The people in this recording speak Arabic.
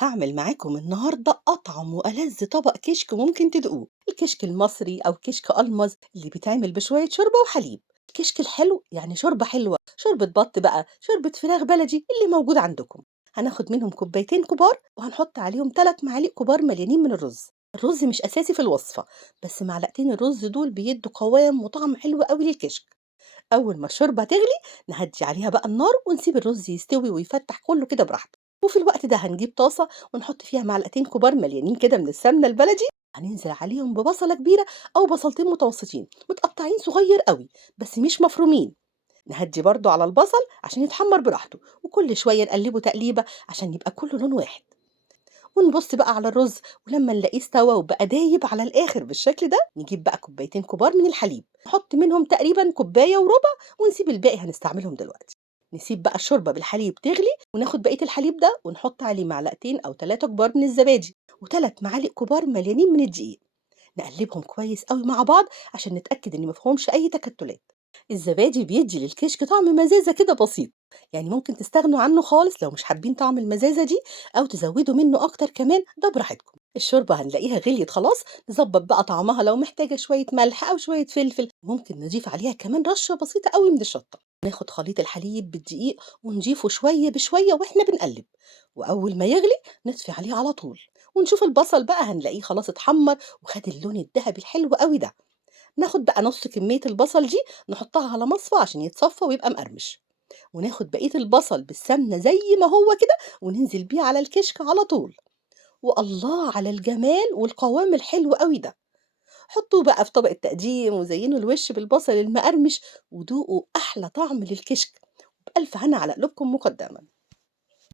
هاعمل معاكم النهارده أطعم وألذ طبق كشك ممكن تدوقوه، الكشك المصري أو كشك ألمظ اللي بيتعمل بشوية شوربة وحليب. الكشك الحلو يعني شوربة حلوة، شوربة بط بقى، شوربة فراخ بلدي اللي موجود عندكم. هناخد منهم كوبايتين كبار وهنحط عليهم 3 معالق كبار مليانين من الرز. الرز مش أساسي في الوصفة، بس معلقتين الرز دول بيدوا قوام وطعم حلو قوي للكشك. أول ما الشوربة تغلي نهدي عليها بقى النار ونسيب الرز يستوي ويفتح كله كده براحته. وفي الوقت ده هنجيب طاسة ونحط فيها معلقتين كبار مليانين كده من السمنة البلدي. هننزل عليهم ببصلة كبيرة أو بصلتين متوسطين متقطعين صغير قوي بس مش مفرومين. نهدي برضو على البصل عشان يتحمر براحته، وكل شوية نقلبه تقليبة عشان يبقى كله لون واحد. ونبص بقى على الرز، ولما نلاقيه استوى وبقى دايب على الآخر بالشكل ده نجيب بقى كوبايتين كبار من الحليب نحط منهم تقريبا كوباية وربع، ونسيب الباقي هنستعملهم دلوقتي. نسيب بقى الشوربة بالحليب تغلي وناخد بقية الحليب ده ونحط عليه معلقتين أو 3 كبار من الزبادي وثلاث معالق كبار مليانين من الدقيق. نقلبهم كويس قوي مع بعض عشان نتأكد إن مفيهمش أي تكتلات. الزبادي بيدي للكشك طعم مزازة كده بسيط، يعني ممكن تستغنوا عنه خالص لو مش حابين طعم المزازة دي، أو تزودوا منه أكتر كمان ده براحتكم. الشوربة هنلاقيها غليت خلاص، نظبط بقى طعمها لو محتاجة شوية ملح أو شوية فلفل، ممكن نضيف عليها كمان رشة بسيطة قوي من الشطة. ناخد خليط الحليب بالدقيق ونضيفه شوية بشوية واحنا بنقلب، وأول ما يغلي نطفي عليه على طول. ونشوف البصل بقى هنلاقيه خلاص اتحمر وخد اللون الذهبي الحلو قوي ده. ناخد بقى نص كمية البصل دي نحطها على مصفى عشان يتصفى ويبقى مقرمش، وناخد بقية البصل بالسمنة زي ما هو كده وننزل بيه على الكشك على طول. والله على الجمال والقوام الحلو قوي ده. حطوه بقى في طبق التقديم وزينوا الوش بالبصل المقرمش ودوقوا أحلى طعم للكشك. بألف هنا على قلوبكم مقدما.